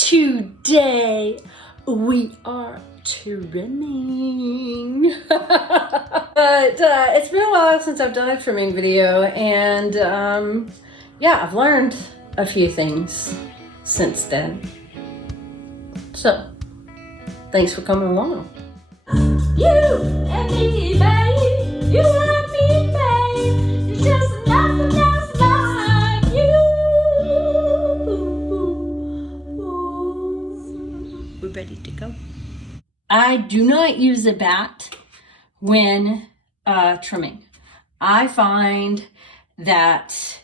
Today we are trimming. But it's been a while since I've done a trimming video, and yeah, I've learned a few things since then. So, thanks for coming along. You and me, babe. You and me, babe. It's just nothing else like you. We're ready to go. I do not use a bat when trimming. I find that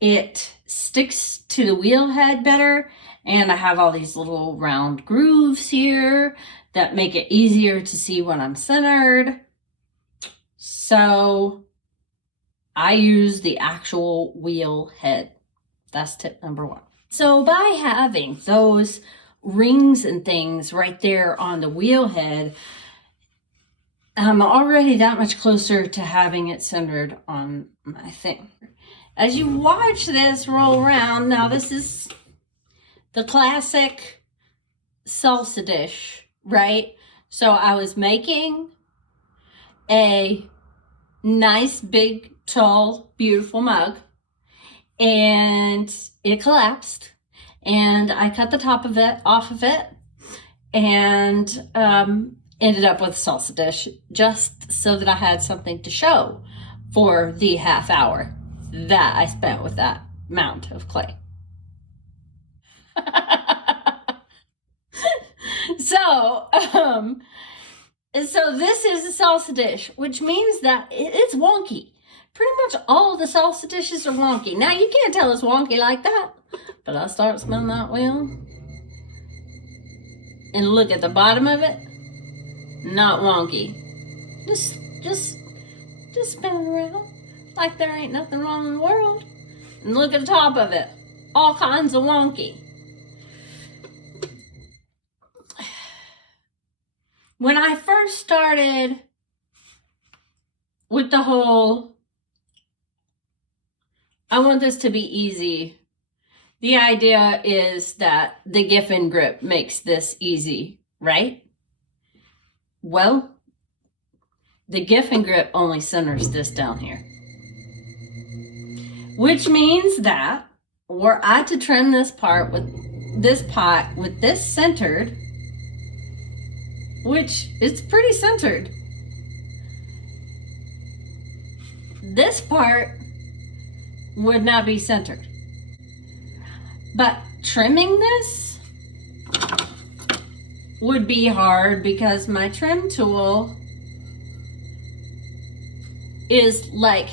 it sticks to the wheel head better, and I have all these little round grooves here that make it easier to see when I'm centered. So I use the actual wheel head. That's tip number one. So by having those rings and things right there on the wheel head, I'm already that much closer to having it centered on my thing. As you watch this roll around, now this is the classic salsa dish, right? So I was making a nice, big, tall, beautiful mug, and it collapsed, and I cut the top of it off of it, and ended up with a salsa dish just so that I had something to show for the half hour that I spent with that mound of clay. So this is a salsa dish, which means that it's wonky. Pretty much all the salsa dishes are wonky. Now, you can't tell it's wonky like that, but I start smelling that wheel and look at the bottom of it, not wonky. Just spin it around like there ain't nothing wrong in the world. And look at the top of it, all kinds of wonky. When I first started with the whole, I want this to be easy, the idea is that the Giffen grip makes this easy, right? Well, the Giffen grip only centers this down here. Which means that were I to trim this part with this pot with this centered, which it's pretty centered, this part would not be centered. But trimming this would be hard because my trim tool is like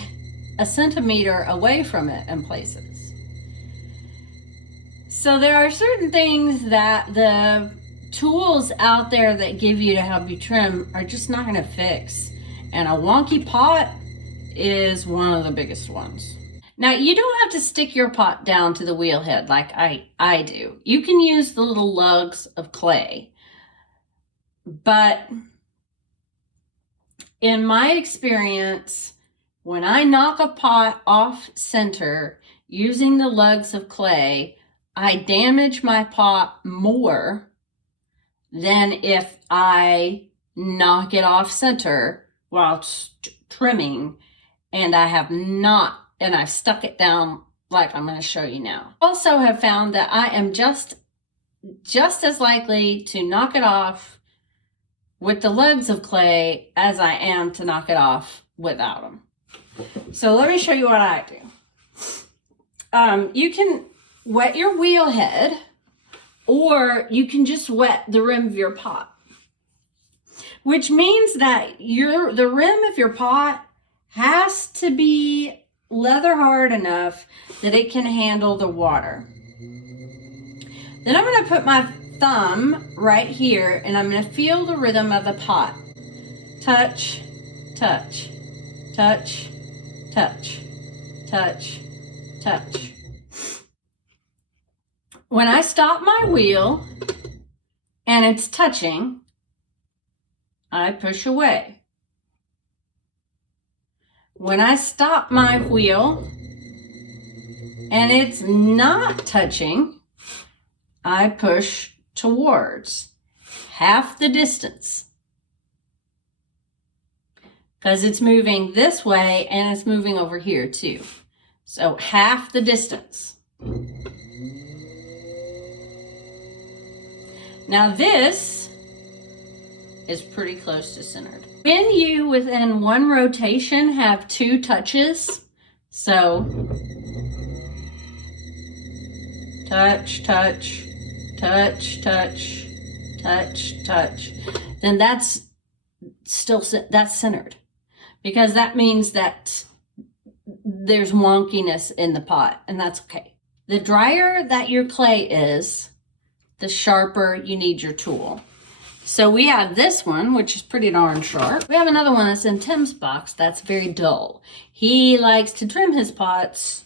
a centimeter away from it in places. So there are certain things that the tools out there that give you to help you trim are just not going to fix. And a wonky pot is one of the biggest ones. Now, you don't have to stick your pot down to the wheel head like I do. You can use the little lugs of clay. But in my experience, when I knock a pot off center using the lugs of clay, I damage my pot more than if I knock it off center while trimming and I've stuck it down like I'm going to show you now. Also have found that I am just as likely to knock it off with the lugs of clay as I am to knock it off without them. So let me show you what I do. You can wet your wheel head, or you can just wet the rim of your pot, which means that the rim of your pot has to be leather hard enough that it can handle the water. Then I'm going to put my thumb right here, and I'm going to feel the rhythm of the pot. Touch, touch, touch, touch, touch, touch. When I stop my wheel and it's touching, I push away. When I stop my wheel and it's not touching, I push towards half the distance, because it's moving this way and it's moving over here too. So half the distance. Now this is pretty close to centered. When you, within one rotation, have 2 touches, so touch, touch, touch, touch, touch, touch, then that's centered, because that means that there's wonkiness in the pot, and that's okay. The drier that your clay is, the sharper you need your tool. So we have this one, which is pretty darn sharp. We have another one that's in Tim's box that's very dull. He likes to trim his pots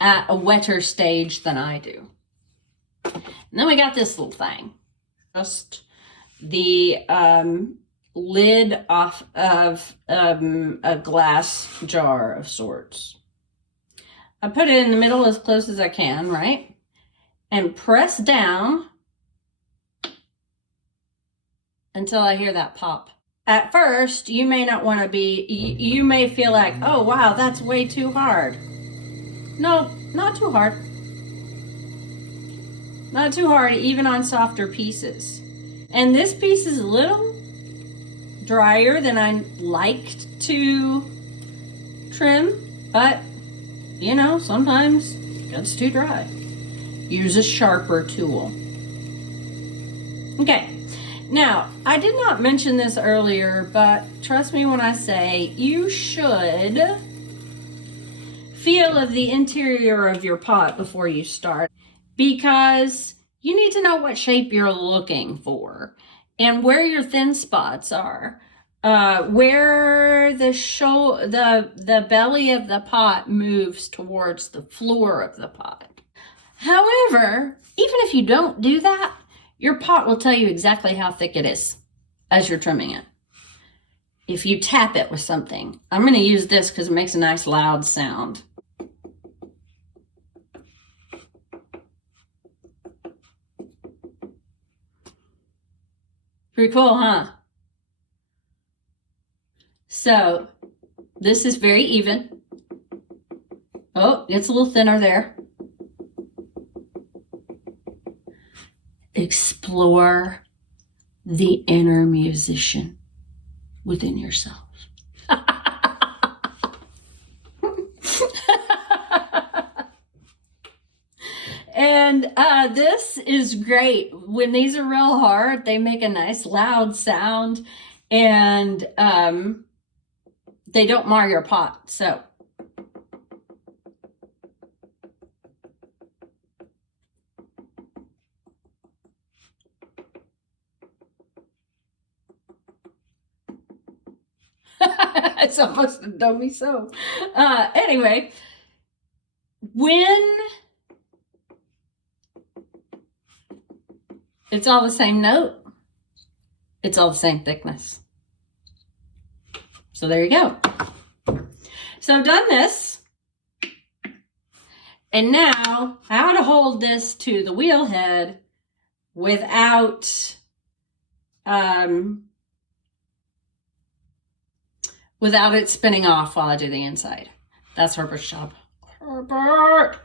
at a wetter stage than I do. And then we got this little thing. Just the lid off of a glass jar of sorts. I put it in the middle as close as I can, right? And press down until I hear that pop. At first, you may not want to be, you may feel like, oh wow, that's way too hard. No, not too hard. Not too hard, even on softer pieces. And this piece is a little drier than I liked to trim, but you know, sometimes it's too dry. Use a sharper tool. Okay. Now, I did not mention this earlier, but trust me when I say you should feel of the interior of your pot before you start, because you need to know what shape you're looking for and where your thin spots are, where the belly of the pot moves towards the floor of the pot. However, even if you don't do that, your pot will tell you exactly how thick it is as you're trimming it. If you tap it with something. I'm going to use this because it makes a nice loud sound. Pretty cool, huh? So this is very even. Oh, it's a little thinner there. Explore the inner musician within yourself. And this is great. When these are real hard, they make a nice loud sound, and they don't mar your pot. So it's almost a dummy so. Anyway, when it's all the same note, it's all the same thickness. So there you go. So I've done this. And now how to hold this to the wheel head without it spinning off while I do the inside. That's Herbert's job. Herbert!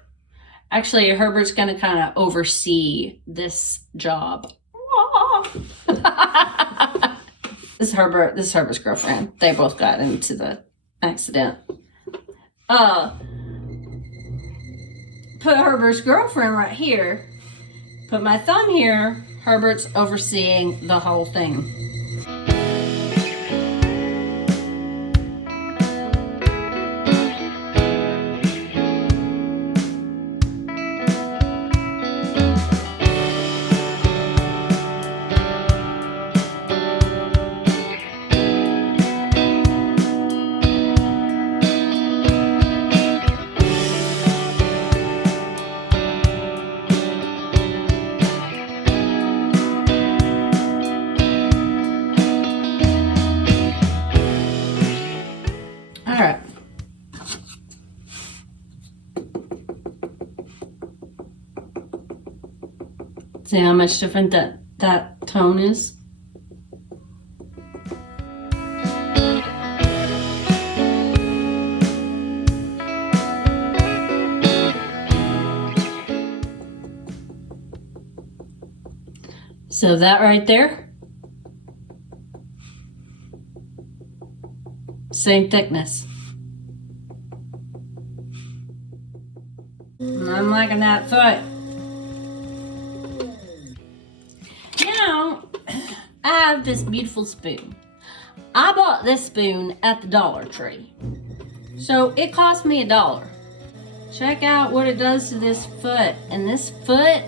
Actually, Herbert's going to kind of oversee this job. This is Herbert's girlfriend. They both got into the accident. Put Herbert's girlfriend right here. Put my thumb here. Herbert's overseeing the whole thing. See how much different that tone is? So that right there, same thickness. And I'm liking that foot. Now, I have this beautiful spoon. I bought this spoon at the Dollar Tree. So it cost me $1. Check out what it does to this foot. And this foot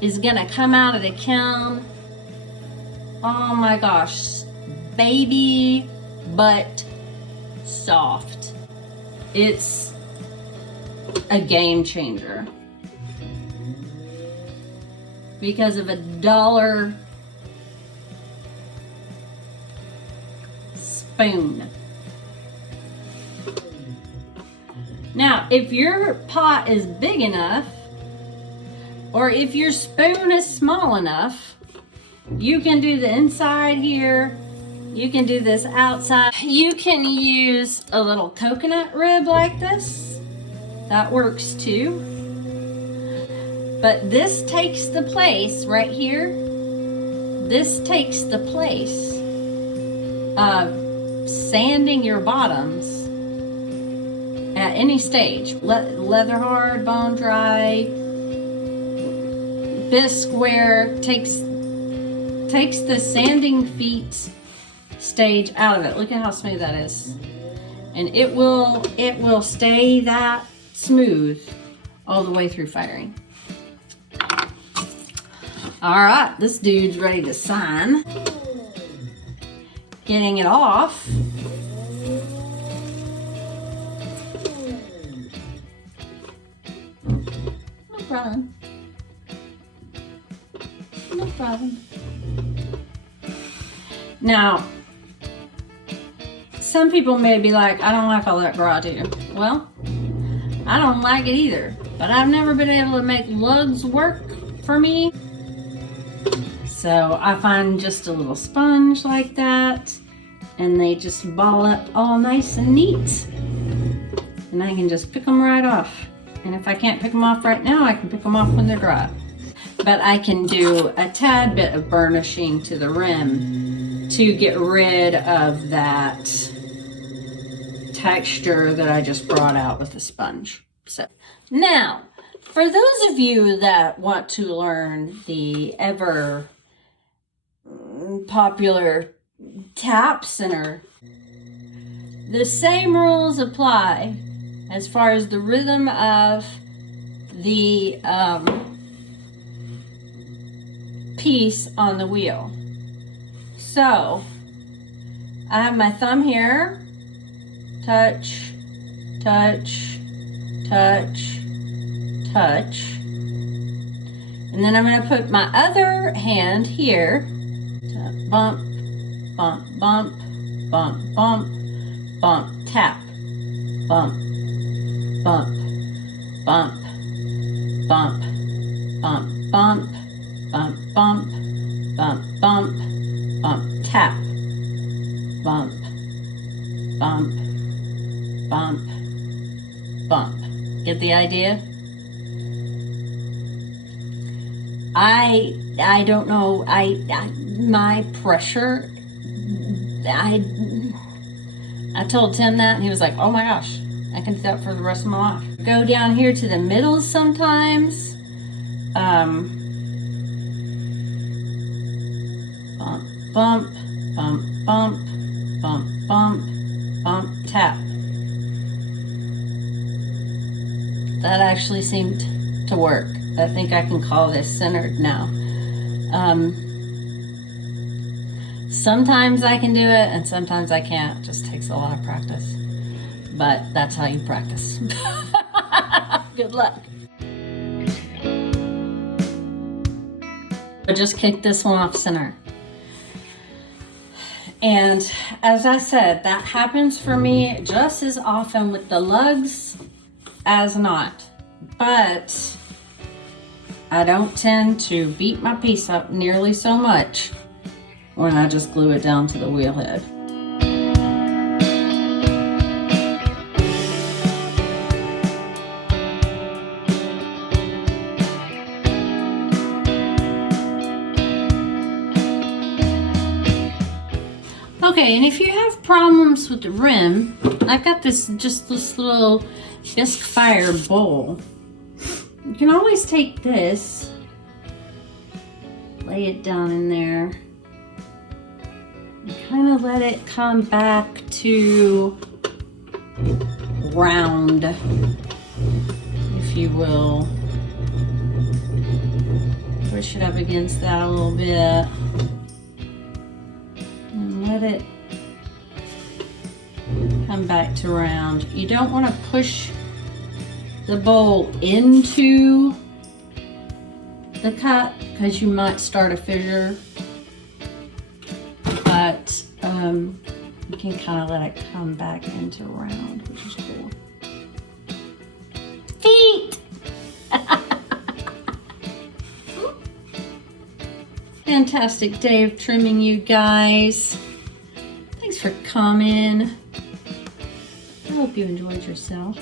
is gonna come out of the kiln. Oh my gosh, baby butt soft. It's a game changer. Because of $1 spoon. Now, if your pot is big enough, or if your spoon is small enough, you can do the inside here. You can do this outside. You can use a little coconut rib like this. That works too. But this takes the place right here. This takes the place of sanding your bottoms at any stage. Leather hard, bone dry, bisque wear takes the sanding feet stage out of it. Look at how smooth that is. And it will stay that smooth all the way through firing. All right, this dude's ready to sign. Getting it off. No problem. No problem. Now, some people may be like, I don't like all that bra do. Well, I don't like it either, but I've never been able to make lugs work for me. So I find just a little sponge like that, and they just ball up all nice and neat. And I can just pick them right off. And if I can't pick them off right now, I can pick them off when they're dry. But I can do a tad bit of burnishing to the rim to get rid of that texture that I just brought out with the sponge. So now, for those of you that want to learn the ever popular Tap Center, the same rules apply as far as the rhythm of the piece on the wheel. So I have my thumb here, touch, touch, touch, touch, and then I'm going to put my other hand here, bump, bump, bump, bump, bump, bump, tap, bump, bump, bump, bump, bump, bump, bump, bump, bump, bump, bump, tap, bump, bump, bump, bump. Get the idea? I don't know. My pressure. I told Tim that, and he was like, "Oh my gosh, I can do that for the rest of my life." Go down here to the middle sometimes. Bump, bump, bump, bump, bump, bump, bump, tap. That actually seemed to work. I think I can call this centered now. Sometimes I can do it and sometimes I can't. It just takes a lot of practice. But that's how you practice. Good luck. I just kicked this one off center. And as I said, that happens for me just as often with the lugs as not. But I don't tend to beat my piece up nearly so much when I just glue it down to the wheel head. Okay, and if you have problems with the rim, I've got this little bisque fire bowl. You can always take this, lay it down in there, and kind of let it come back to round, if you will. Push it up against that a little bit. Let it come back to round. You don't want to push the bowl into the cut because you might start a fissure, but you can kind of let it come back into round, which is cool. Feet! Fantastic day of trimming, you guys. Thanks for coming. I hope you enjoyed yourself.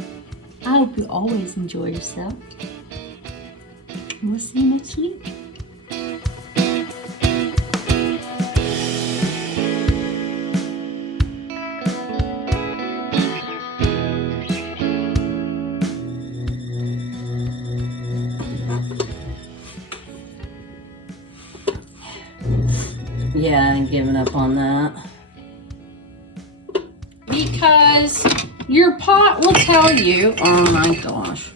I hope you always enjoy yourself. And we'll see you next week. Yeah, I'm giving up on that. Because your pot will tell you, oh my gosh.